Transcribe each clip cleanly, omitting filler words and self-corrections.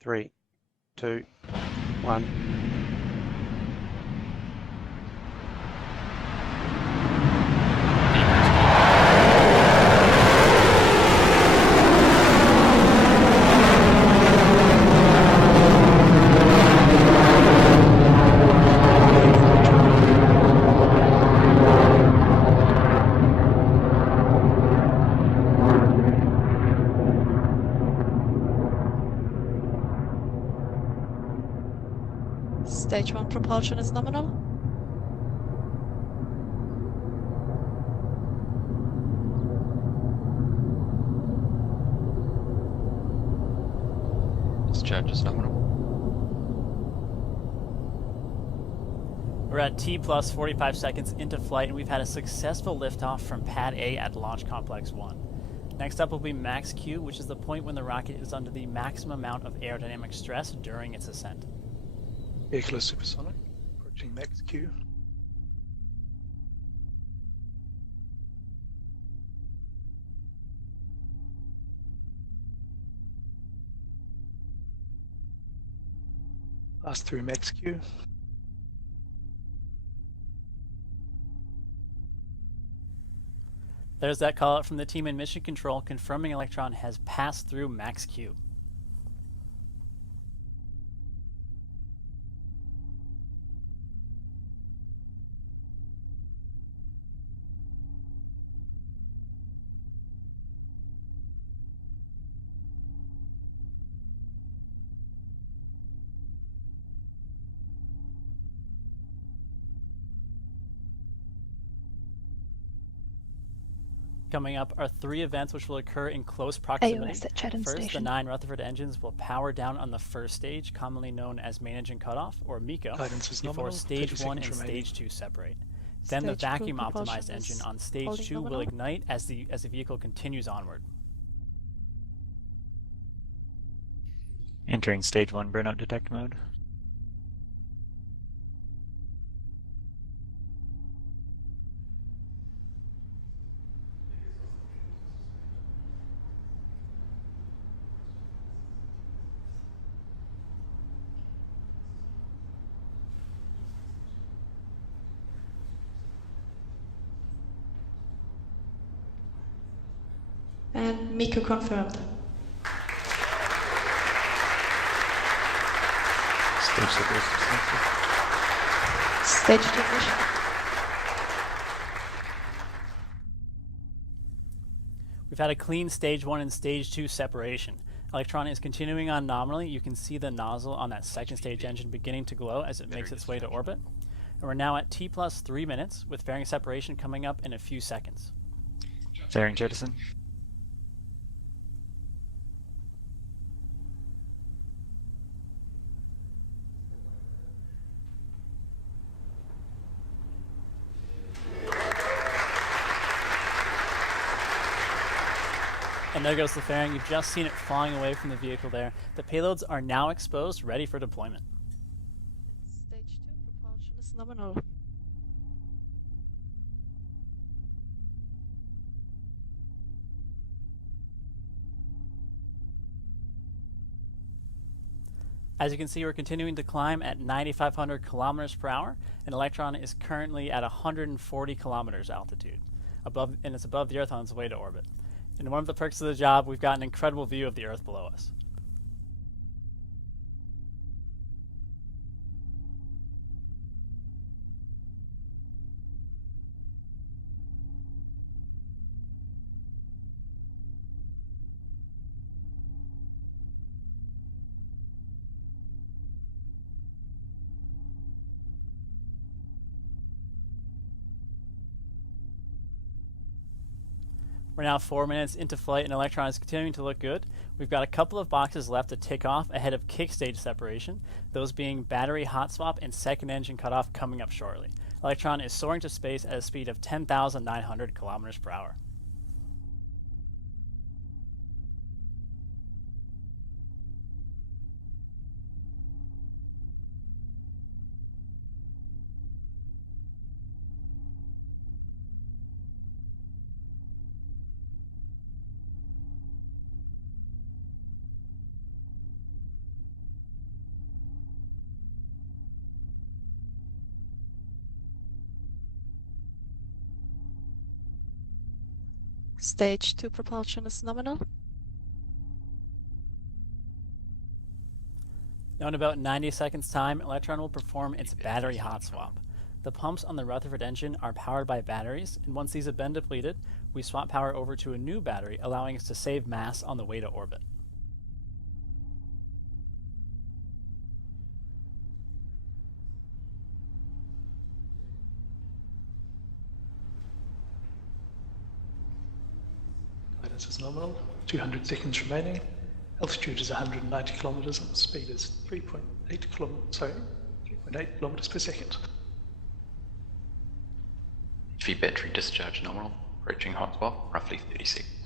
3, 2, 1. Stage 1 propulsion is nominal. Discharge is nominal. We're at T plus 45 seconds into flight, and we've had a successful liftoff from Pad A at Launch Complex 1. Next up will be Max Q, which is the point when the rocket is under the maximum amount of aerodynamic stress during its ascent. Vehicle is supersonic, approaching Max Q. Pass through Max Q. There's that call out from the team in Mission Control confirming Electron has passed through Max Q. Coming up are 3 events which will occur in close proximity. AOS at Chatham First, Station. the 9 Rutherford engines will power down on the first stage, commonly known as main engine cutoff, or MECO, Guidance is before nominal, stage 30 1 and seconds remaining. stage 2 separate. Then the Stage two vacuum propulsion optimized is engine on stage holding 2 will nominal. ignite as the vehicle continues onward. Entering stage 1 burnout detect mode. And MECO confirmed. Stage separation selected. Stage 2 ignition. We've had a clean stage 1 and stage 2 separation. Electron is continuing on nominally. You can see the nozzle on that second stage engine beginning to glow as it makes its way to orbit. And we're now at T plus 3 minutes, with fairing separation coming up in a few seconds. Fairing jettison. And there goes the fairing. You've just seen it flying away from the vehicle there. The payloads are now exposed, ready for deployment. Stage 2 propulsion is nominal. As you can see, we're continuing to climb at 9,500 kilometers per hour, and Electron is currently at 140 kilometers altitude, and it's above the Earth on its way to orbit. And one of the perks of the job, we've got an incredible view of the Earth below us. We're now 4 minutes into flight, and Electron is continuing to look good. We've got a couple of boxes left to tick off ahead of kick stage separation, those being battery hot swap and second engine cutoff coming up shortly. Electron is soaring to space at a speed of 10,900 kilometers per hour. Stage 2 propulsion is nominal. Now in about 90 seconds time, Electron will perform its battery hot swap. The pumps on the Rutherford engine are powered by batteries, and once these have been depleted, we swap power over to a new battery, allowing us to save mass on the way to orbit. Guidance is nominal. 200 seconds remaining. Altitude is 190 kilometers and speed is 3.8 kilometers per second. HV battery discharge nominal. Approaching hot swap, roughly 30 seconds.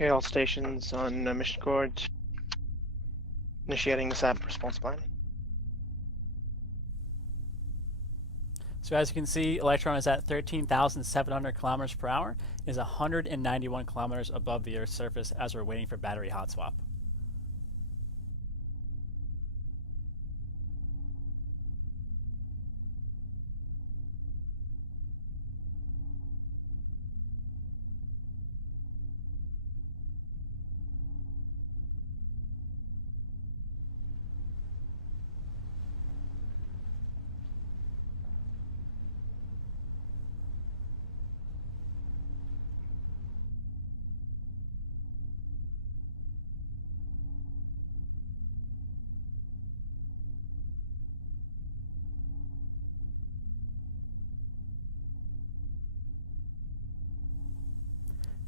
Okay, all stations on mission coord. Initiating the SAP response plan. So as you can see, Electron is at 13,700 kilometers per hour, is 191 kilometers above the Earth's surface as we're waiting for battery hot swap.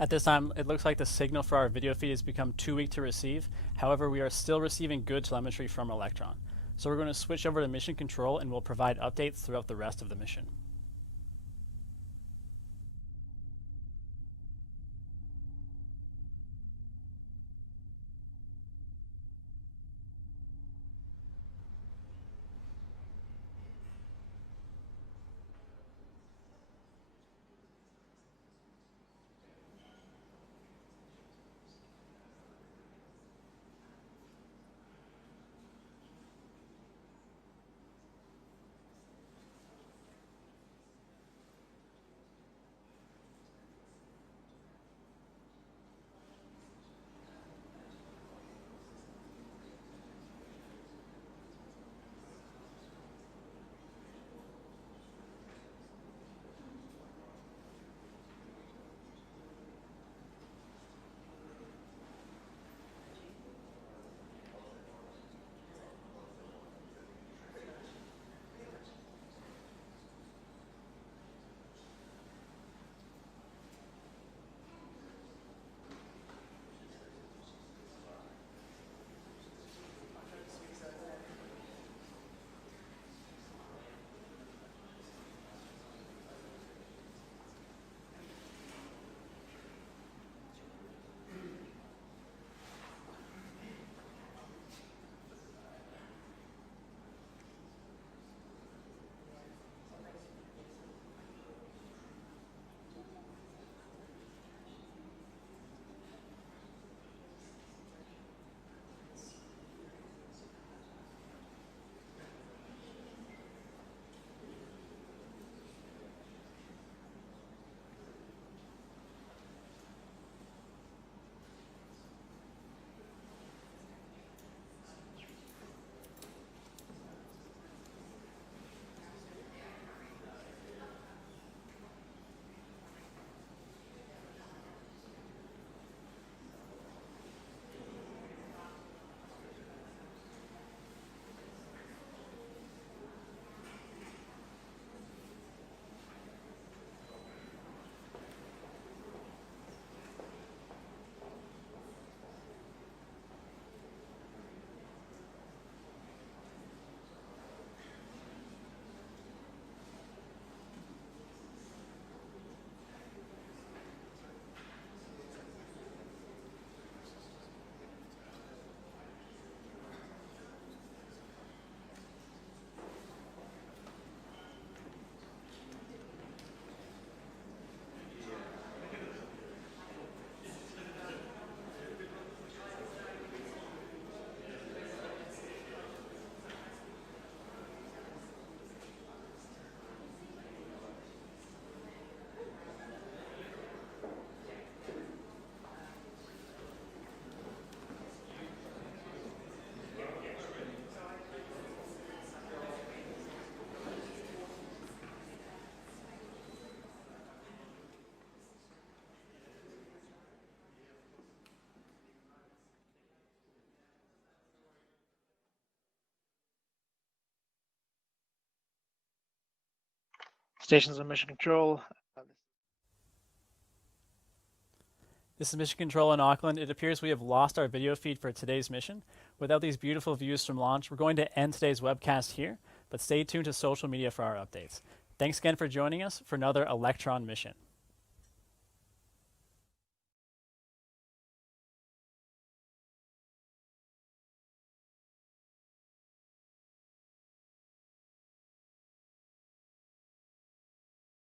At this time, it looks like the signal for our video feed has become too weak to receive. However, we are still receiving good telemetry from Electron. So we're going to switch over to mission control and we'll provide updates throughout the rest of the mission. Stations on mission control. This is Mission Control in Auckland. It appears we have lost our video feed for today's mission. Without these beautiful views from launch, we're going to end today's webcast here, but stay tuned to social media for our updates. Thanks again for joining us for another Electron mission.